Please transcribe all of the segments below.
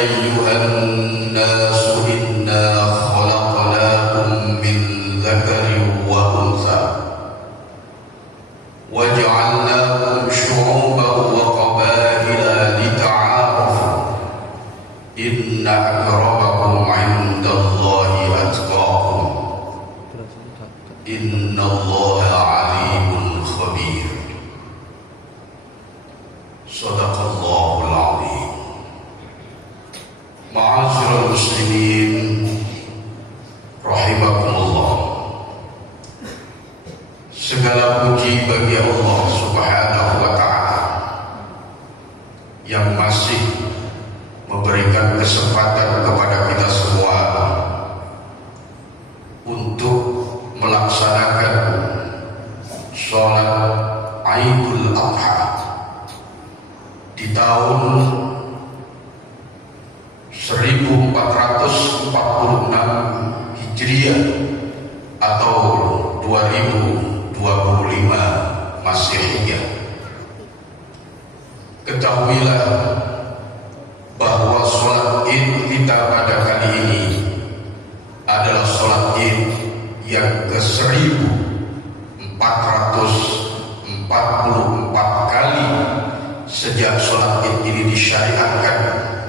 أيها الناس إنا خلقناكم muslimin rahimakumullah. Segala puji bagi Allah Subhanahu wa ta'ala yang masih memberikan kesempatan kepada kita semua untuk melaksanakan sholat Idul Adha di tahun 1446 Hijriah atau 2025 Masihiyah. Ketahuilah bahwa sholat Id kita pada kali ini adalah sholat Id yang ke-1444 kali sejak sholat Id ini disyariatkan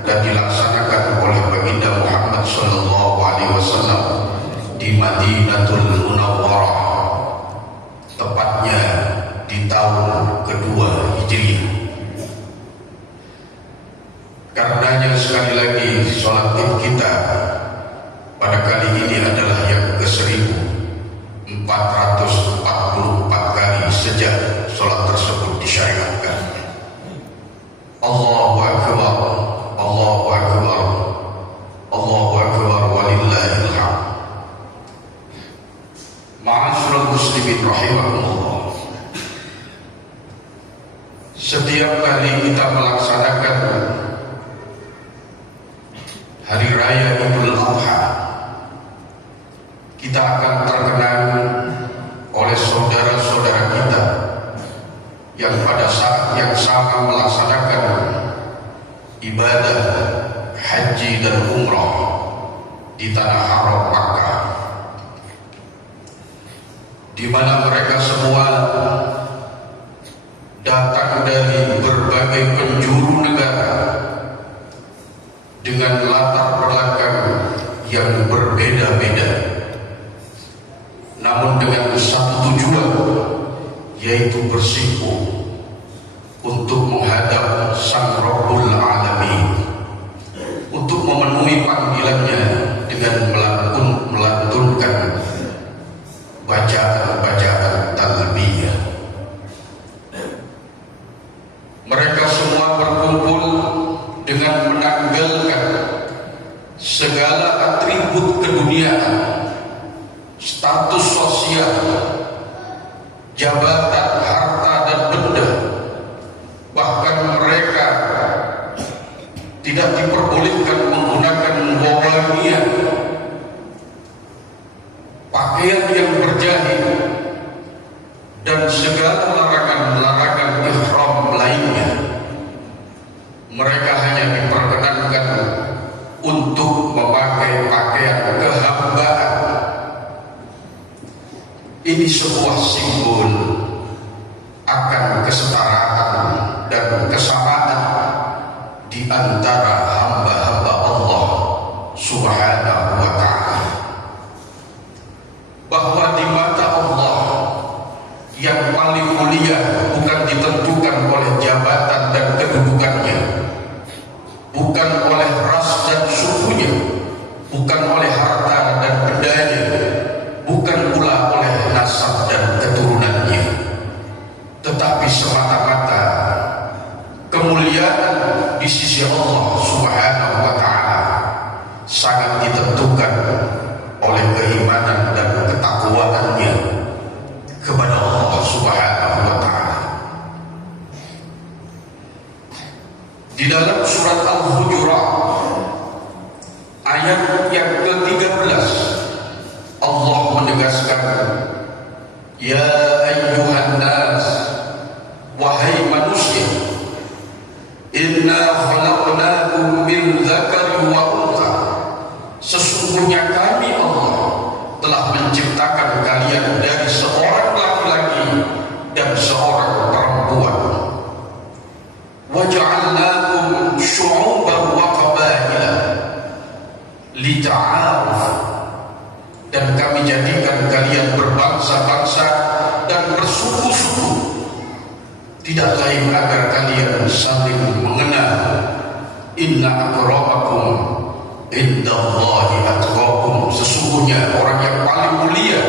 dan dilaksanakan oleh baginda Muhammad sallallahu alaihi wasallam di Madinatul Munawwarah, tepatnya di tahun kedua Hijriah. Karenanya sekali lagi sholat Id kita pada kali ini adalah yang ke-1444 kali sejak sholat tersebut disyariatkan. Allahu Akbar, Allahu Akbar, Allahu Akbar, walillahil hamd. Ma'asyiral muslimin rahimakumullah. Setiap kali kita melaksanakan Hari Raya Idul Adha, kita akan terkenang oleh saudara-saudara kita yang pada saat yang sama melaksanakan ibadah haji dan umrah di tanah haram Makkah, di mana mereka semua datang dari berbagai penjuru negara dengan latar belakang yang berbeda-beda, namun dengan satu tujuan, yaitu bersimpuh untuk menghadap Sang Rabbul Alamin, untuk memenuhi panggilannya dengan melantunkan bacaan-bacaan talbiyah. Mereka semua berkumpul dengan menanggalkan segala atribut keduniaan, status sosial, jabatan, harta dan benda. Bahkan mereka tidak diperbolehkan menggunakan wewangian, pakaian yang berjahit, dan segala larangan-larangan ihram lainnya. Mereka hanya diperkenankan untuk memakai pakaian kehambaan. Ini sebuah simbol akan kesetaraan dan kesamaan di antara hamba-hamba Allah Subhanahu wa ta'ala, bahwa di mata Allah yang paling mulia bukan ditentukan oleh jabatan dan kedudukannya, bukan oleh ras dan sukunya, bukan oleh harta dan bendanya, bukan pula oleh nasab dan keturunannya, tetapi semata-mata kemuliaan di sisi Allah Subhanahu wa ta'ala sangat ditentukan oleh keimanan dan ketakwaannya kepada Allah Subhanahu wa ta'ala. Di dalam surat Al-Hujurat ayat yang ke-13, Allah menegaskan, ya ayyuhan nas, wahai manusia, inna khalaqnakum min dzakari wa untha, sesungguhnya kami Allah telah menciptakan kalian dari seorang laki-laki dan seorang perempuan. Wa ja'alnakum syu'uban wa qabaila lita'arafu, dan kami jadikan kalian berbangsa-bangsa dan bersuku-suku, tidak lain agar kalian saling mengenal. Inna akramakum Indallahi atqakum, sesungguhnya orang yang paling mulia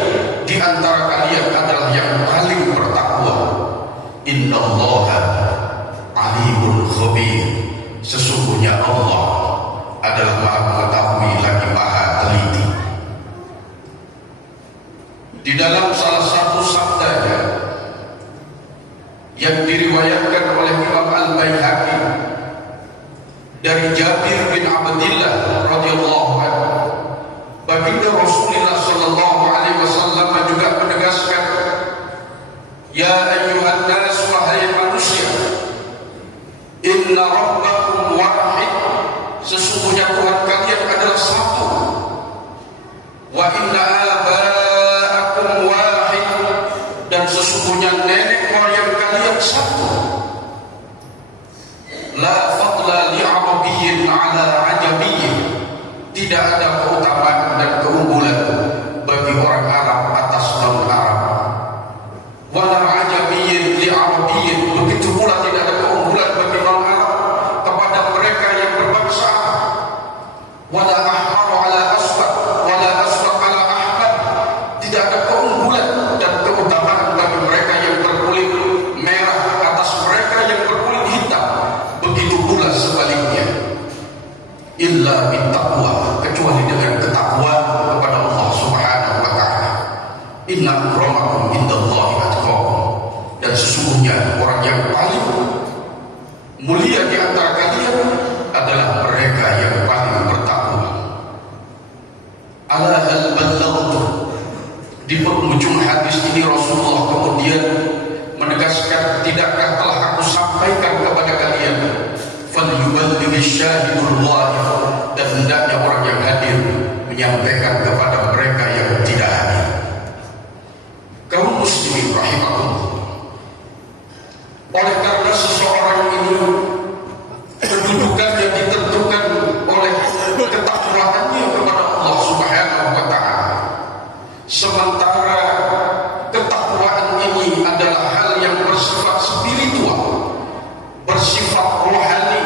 di antara kalian adalah yang paling bertakwa. Innallaha alimun khabir, sesungguhnya Allah adalah Maha mengetahui lagi Maha teliti. Di dalam salah satu sabdanya yang diriwayatkan oleh Imam Al-Baihaqi dari Jabir bin Abdillah radhiyallahu anhu, baginda Rasulullah sallallahu alaihi wasallam juga menegaskan, ya ayyuhan nas, wahai manusia, inna rabbakum wahid, sesungguhnya Tuhan kalian adalah satu. Wa inna aba'akum wahid, dan sesungguhnya nenek moyang kalian satu. La fadla li'arabiyyin 'ala 'ajamiyyin, tidak ada keutamaan dan keunggulan bagi orang Arab atas non Arab. Wala 'ajamiyyin li'arabiyyin, begitu pula tidak ada keunggulan bagi non Arab kepada mereka yang berbangsa Arab. Wala ahmar 'ala aswad, wala aswad 'ala ahmar, tidak ada keunggulan dan keutamaan bagi mereka yang berkulit merah atas mereka yang berkulit hitam. Begitu pula sebaliknya. Illa bittaqwa, kecuali dengan ketakwaan kepada Allah Subhanahu wa taala. Inna akramakum indallahi atqakum, dan sesungguhnya orang yang paling mulia di antara kalian adalah mereka yang paling bertakwa. Ala hal ballaghtu, di penghujung hadis ini Rasulullah kemudian menegaskan, tidakkah telah aku sampaikan kepada kalian? Falyuballigh syahidul ghaib, dan hendaknya orang yang hadir menyampaikan kepada mereka yang tidak hadir. Kaum muslimin rahimakumullah, oleh karena seseorang ini kedudukannya ditentukan oleh ketakwaannya kepada Allah Subhanahu wa taala, sementara ketakwaan ini adalah hal yang bersifat spiritual, bersifat rohani,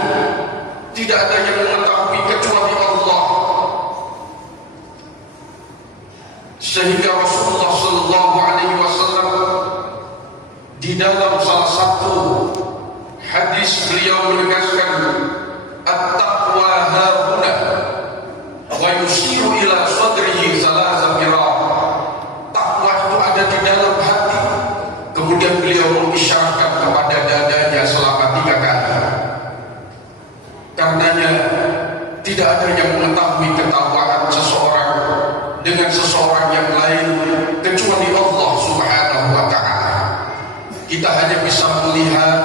tidak ada yang mengetahui kecuali Allah. Sehingga Rasulullah sallallahu alaihi wasallam di dalam salah satu hadis beliau menegaskan, at-taqwa hahuna, wa yusiru ila sadrihi salasa mirar. Takwa itu ada di dalam hati. Kemudian beliau mengisyaratkan kepada dadanya selama 3 kali. Karenanya tidak ada yang mengetahui ketakwaan seseorang dengan seseorang yang lain kecuali Allah Subhanahu wa taala. Kita hanya bisa melihat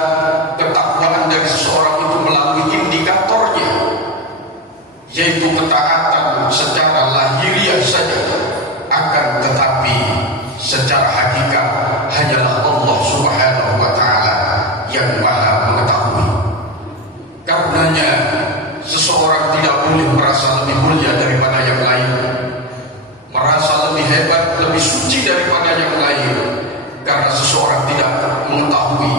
ketakwaan dari seseorang itu melalui indikatornya, yaitu ketaatan secara lahiriah saja. Akan tetapi secara hakikat hanyalah Allah Subhanahu wa taala yang Maha mengetahui. Karenanya seseorang tidak boleh merasa lebih mulia daripada yang lain, merasa lebih hebat, lebih suci daripada yang lain, karena seseorang tidak mengetahui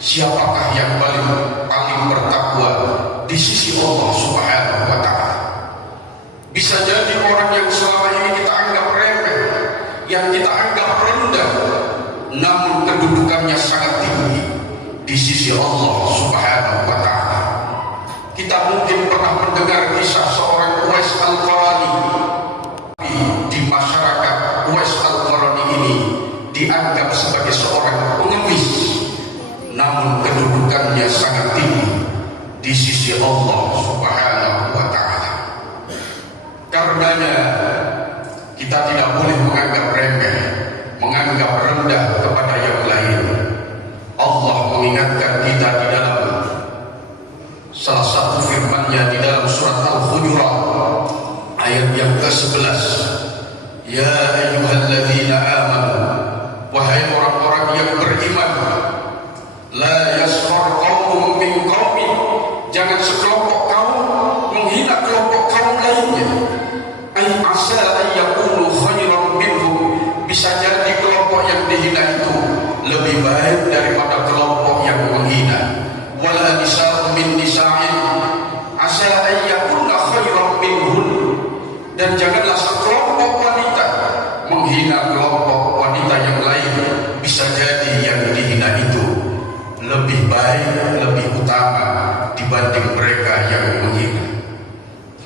siapakah yang paling bertakwa di sisi Allah Subhanahu wa taala. Bisa jadi orang yang selama ini kita anggap remeh, yang kita anggap rendah, namun kedudukannya sangat tinggi di sisi Allah Subhanahu wa taala. Kita mungkin pernah mendengar kisah seorang Uwais Al-Qarani. Di masyarakat, Uwais Al-Qarani ini dianggap sebagai seorang pengemis, namun kedudukannya sangat tinggi di sisi Allah Subhanahu wa taala. Karenanya kita tidak boleh menganggap remeh, menganggap rendah kepada yang lain. Allah mengingatkan kita di dalam salah satu firman-Nya di dalam surat Al-Hujurat ayat yang ke-11. Ya ayyuhalladzina amanu, wahai orang-orang yang beriman, la yaskhar qaumun min qaumin, jangan sekelompok kaum menghina kelompok kaum lainnya. Ay asa ayyakunu khairan minhum, bisa jadi kelompok yang dihina itu lebih baik daripada kelompok yang menghina. Wala nisa'un min nisa'in asa ayyakunna khairan minhum, menghina kelompok wanita yang lain, bisa jadi yang dihina itu lebih baik, lebih utama dibanding mereka yang menghina.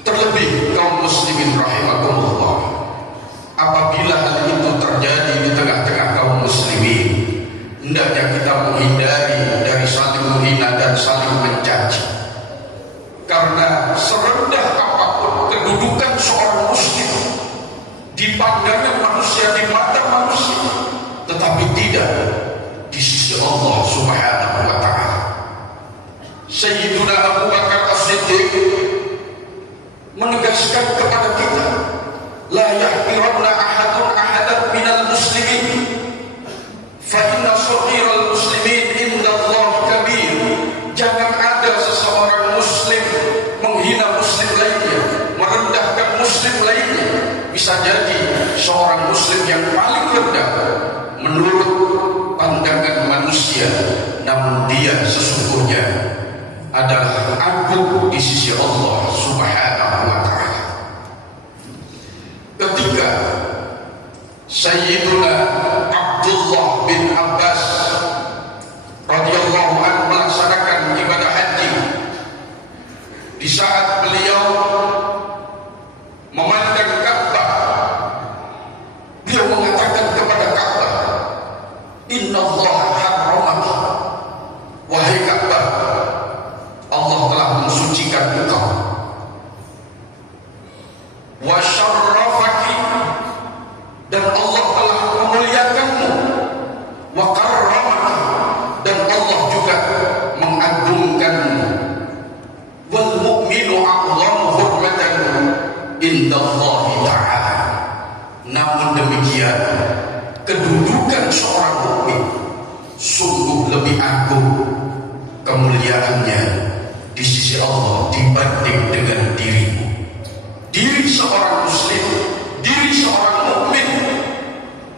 Terlebih kaum muslimin rahimakumullah, apabila hal itu terjadi di tengah-tengah kaum muslimin, hendaknya kita menghindari dari saling menghina dan saling mencaci. Karena serendah apapun kedudukan seorang muslim di pandangan manusia, di mata manusia, tetapi tidak di sisi Allah Subhanahu wa ta'ala. Sayyiduna Abu Bakar As-Siddiq menegaskan kepada kita, la yahqiranna ahadun ahadan minal muslimin fa inna saghiral muslimin indallahi kabir. Jangan ada seseorang muslim menghina muslim lainnya, merendahkan muslim lainnya. Bisa jadi seorang muslim yang paling rendah menurut pandangan manusia, namun dia sesungguhnya adalah agung di sisi Allah Subhanahu wa ta'ala. Ketika Sayyiduna Abdullah bin Abbas radhiyallahu anhu melaksanakan ibadah haji, di saat beliau memandang Ka'bah, beliau mengatakan kepada Ka'bah, Inna Allah harramaki, wahai Ka'bah, Allah telah mensucikan engkau. Wa syarrafaki, dan Allah telah memuliakanmu. Wa karramaki, dan Allah juga mengagungkanmu. Wal mu'minu a'zamu hurmatan indallahi ta'ala. Namun demikian, kedudukan seorang mukmin sungguh lebih agung kemuliaannya di sisi Allah dibanding dengan dirimu. Diri seorang muslim, diri seorang mukmin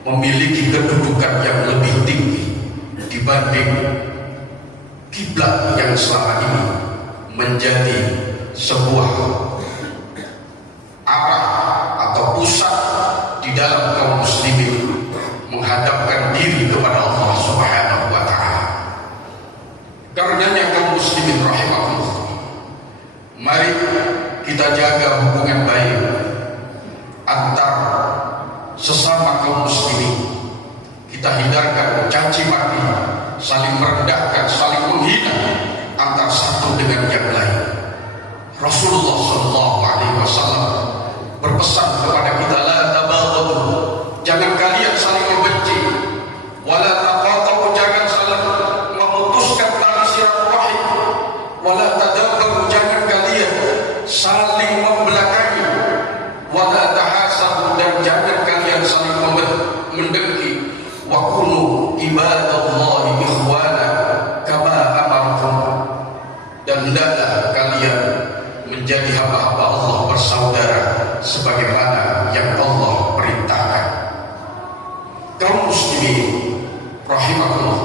memiliki kedudukan yang lebih tinggi dibanding kiblat yang selama ini menjadi sebuah arah atau pusat di dalam kaum muslimin menghadapkan diri kepada Allah Subhanahu wa ta'ala. Karenanya kaum muslimin rahimahullah, mari kita jaga hubungan baik antar sesama kaum muslimin. Kita hindarkan caci maki, saling merendahkan, saling menghina antar satu dengan yang lain. Rasulullah sallallahu alaihi wasallam berpesan kepada kita, la tabaghadu, jangan kalian saling membenci, wala taqatalu, jangan saling memutuskan tali silaturahim, wala tadabbaru, jangan kalian saling membelakangi, wala tahasabu, dan jangan kalian saling mendengki. Wa kunu ibadallahi ikhwana kama amartum, dan hendaklah kalian menjadi hamba-hamba Allah bersaudara sebagaimana yang Allah perintahkan. Kaum muslimin rahimahullah,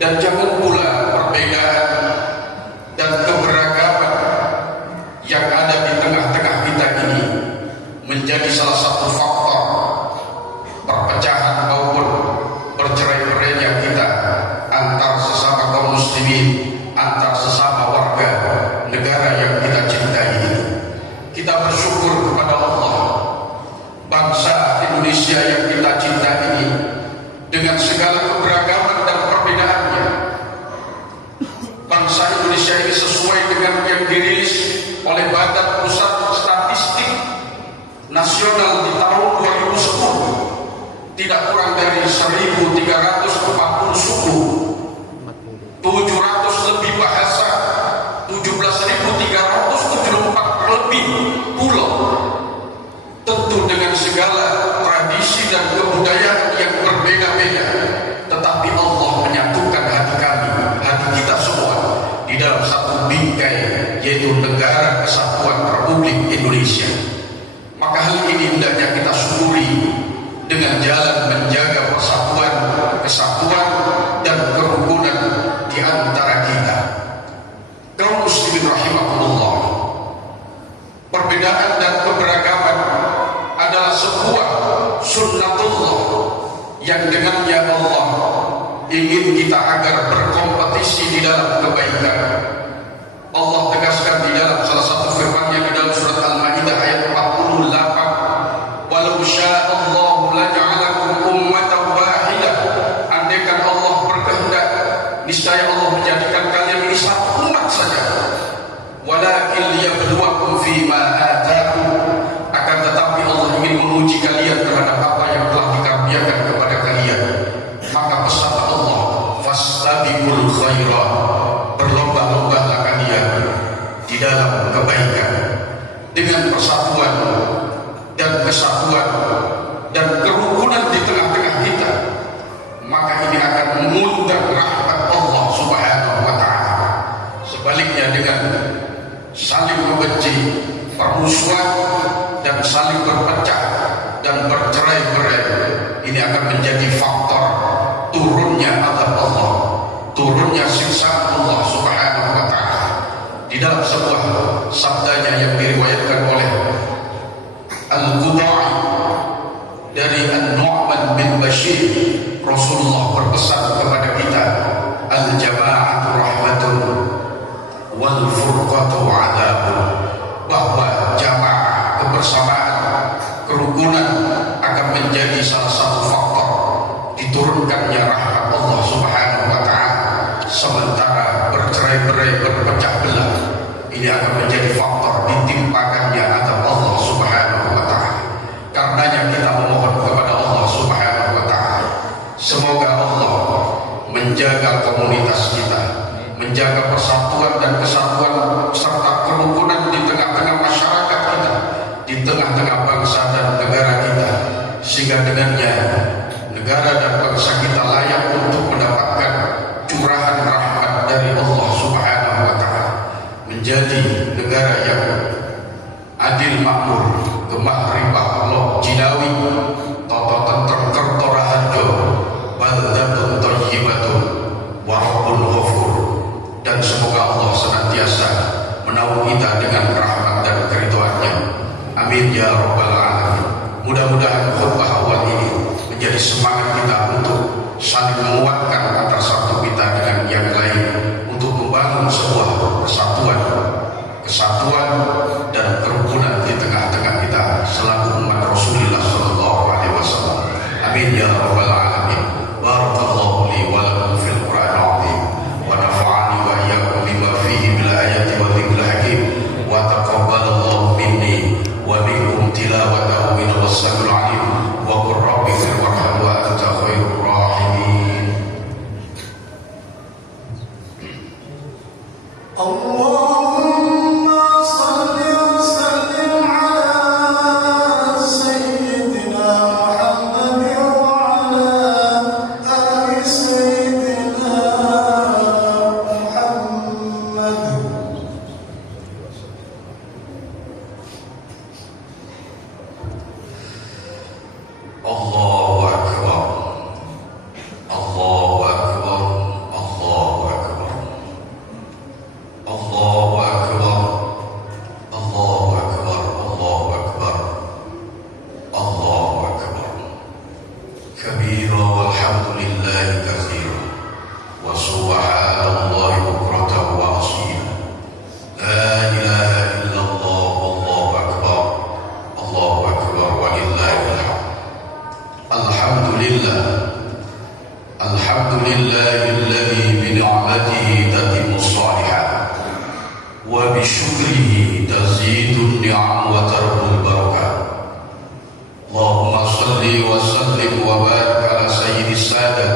dan jangan pula perbedaan dan keberagaman yang ada di tengah-tengah kita ini menjadi salah satu faktor perpecahan maupun bercerai-berainya kita antar sesama kaum muslimin, antar sesama warga negara yang kita cintai. Kita bersyukur kepada Allah, bangsa Indonesia yang kita cintai ini dengan segala keberagaman dan perbedaannya. Bangsa Indonesia ini sesuai dengan yang dirilis oleh Badan Pusat Statistik Nasional di tahun 2010, tidak kurang dari 1.340 suku, 700 lebih bahasa, 17.374 lebih pulau. Tentu dengan segala tradisi dan kebudayaan yang berbeda-beda, tetapi Allah menyatukan hati kami, hati kita semua di dalam satu bingkai, yaitu Negara Kesatuan Republik Indonesia. Maka hal ini hendaknya kita syukuri dengan jalan menjaga persatuan, kesatuan, dan kerukunan di antara kita. Kaum muslimin rahimahullah, perbedaan dan keberagaman adalah sebuah sunnatullah yang dengannya Allah ingin kita agar berkompetisi di dalam kebaikan. Allah tegaskan di dalam salah satu firman-Nya di dalam surat Al-Maidah ayat 48, walau sya'allahu laja'alakum ummatan wahidah. Andaikan Allah berkehendak, niscaya Allah menjadikan kalian ini satu umat saja. Walakin liyabluwakum fima ataakum, akan tetapi Allah ingin menguji kalian terhadap apa yang telah dikaruniakan kepada kalian. Maka pesan Allah, fastabiqul khairat, berlomba-lombalah kalian di dalam kebaikan dengan persatuan dan kesatuan dan kerukunan di tengah-tengah kita. Maka ini akan mengundang rahmat Allah Subhanahu wa ta'ala. Sebaliknya, dengan saling membenci, permusuhan dan saling berpecah dan bercerai-berai, ini akan menjadi faktor turunnya azab Allah, turunnya siksa Allah Subhanahu wa ta'ala. Di dalam sebuah sabdanya yang diriwayatkan oleh Al-Qudai dari An-Nu'man bin Bashir, Rasulullah berpesan kepada kita, al-jama'atu rahmatun wal furqatu adabun, bahwa jamaah, kebersamaan, kerukunan akan menjadi salah satu faktor diturunkannya rahmat Allah Subhanahu wa ta'ala. Sementara bercerai-berai, berpecah belah, ini akan menjadi faktor ditimpakannya azab Allah Subhanahu wa ta'ala. Karenanya kita memohon kepada Allah Subhanahu wa ta'ala, semoga Allah menjaga komunitas kita, menjaga persatuan dan kesatuan serta kerukunan di tengah-tengah masyarakat kita, di tengah-tengah bangsa dan negara kita, sehingga dengannya negara dan bangsa kita layak untuk mendapatkan curahan rahmat dari Allah Subhanahu wa ta'ala, menjadi negara yang adil makmur, gemah ribah lok jinawi, toto tentrem kerto raharjo, baldatun thayyibatun wa rabbun ghafur. Dan semoga Allah senantiasa menaungi kita dengan rahmat dan keridhaan-Nya. Amin ya rabbal alamin. Mudah-mudahan khutbah awal ini menjadi semangat kita untuk saling menguatkan antara satu kita dengan yang lain, untuk membangun sebuah kesatuan dan kerukunan di tengah-tengah kita selaku umat Rasulullah sallallahu alaihi wasallam. Amin ya rabbal alamin. Barakallahu li wa lakum fil Qur'anil azim wa nafa'ani wa iyyakum bima fihi bil ayati wa dhikril hakim wa taqabbalallahu minni wa minkum tilawatahu innahu was-sami'ul 'alim wa qur rabbi ighfir warham wa anta khairur rahimin. Allahumma salli wa sallim ala sayyidina Muhammadin wa ala ali sayyidina Muhammad. Allahu akbar, Allahu akbar, Allahu akbar, Allahu akbar, Allahu akbar, Allahu akbar, Allahu akbar. Kabira walhamdulillahi katsira wa subhanallahi bukratan wa asila. La ilaha illallah, Allahu akbar, Allahu akbar wa lillahil hamd. Alhamdulillah, alhamdulillahilladzi bi ni'matihi tatimmu shalihat wa bi syukrihi tazidun ni'am wa tarbul barakah. Allahumma salli wa sallim wa barik ala sayyidis sadat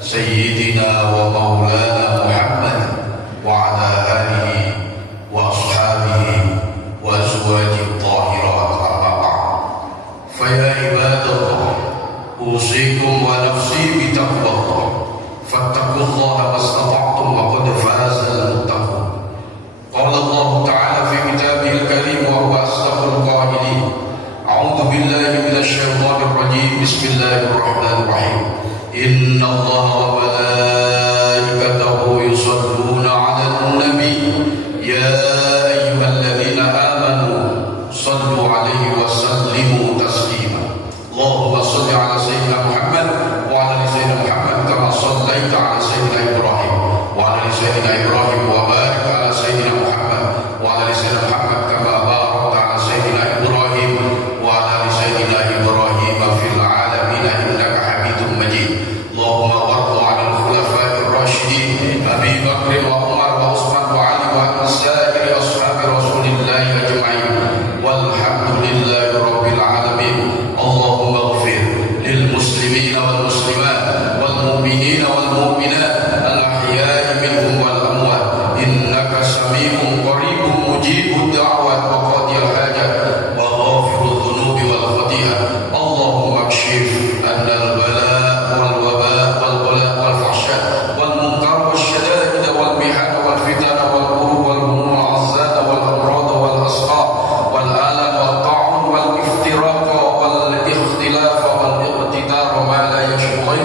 sayyidina wa maulana Muhammad wa ala alihi wa ashabihi wa azwajihi tahirat. Amma ba'd. Fa ya ibadallah, usikum wa nafsi bitaqwallah, fattaqullaha mastata'tum wa qad fazal muttaqun. Qala Allah ta'ala fi kitabihil karim wa huwa asdaqul qailin. A'udzu billahi minasy syaithanir rajim. Bismillahirrahmanirrahim. Innallaha wa malaikatahu yusholluna 'alan nabi ya ayyuhalladzina amanu shallu 'alaihi wa sallimu taslima. Allahumma Alhamdulillahi Rabbil Alamin. Allahumma ighfir lil muslimina wal muslimat wal mu'minina wal mu'minat al ahya'i minhum wal amwat innaka sami'un qaribun mujibud da'wat wa qadiyal hajat wa ghafirudz dzunubi wal khati'ah. Allahumma kshif anna al bala wal waba wal bala wal fahsya wal munkar wal syada'id wal mihan wal fitan wal qurub wal humum wal azab wal amrad wal asqa wal alam wal ta'un wal iftiraq wal ikhtilaf wal iqtitar ma la yashghal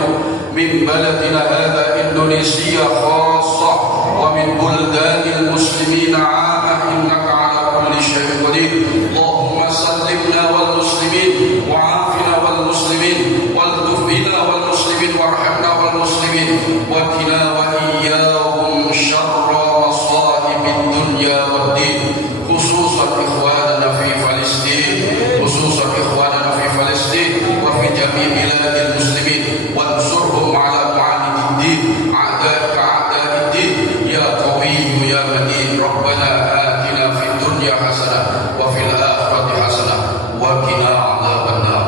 min baladina hadha Indonesia khassah wa min buldanil muslimin 'amah innaka 'ala kulli syai'in qadir. Allahumma sallimna wal muslimin wa 'afina wal muslimin wal tufbina wal muslimin warhamna wal muslimin wa qina wa iyyahum syarra masa'ibid dunya wad din. Khususan ikhwanana fi Palestin, khususan ikhwanana fi Palestin wa fi jami' biladil muslimin wansurhum 'ala mu'anidid din a'da'aka a'da'id din ya qawiyyu ya matin. Rabbana atina fid dunya hasanah wa fil akhirati hasanah wa qina 'adzabannar.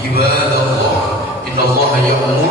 Ibadallah, innallaha ya'muru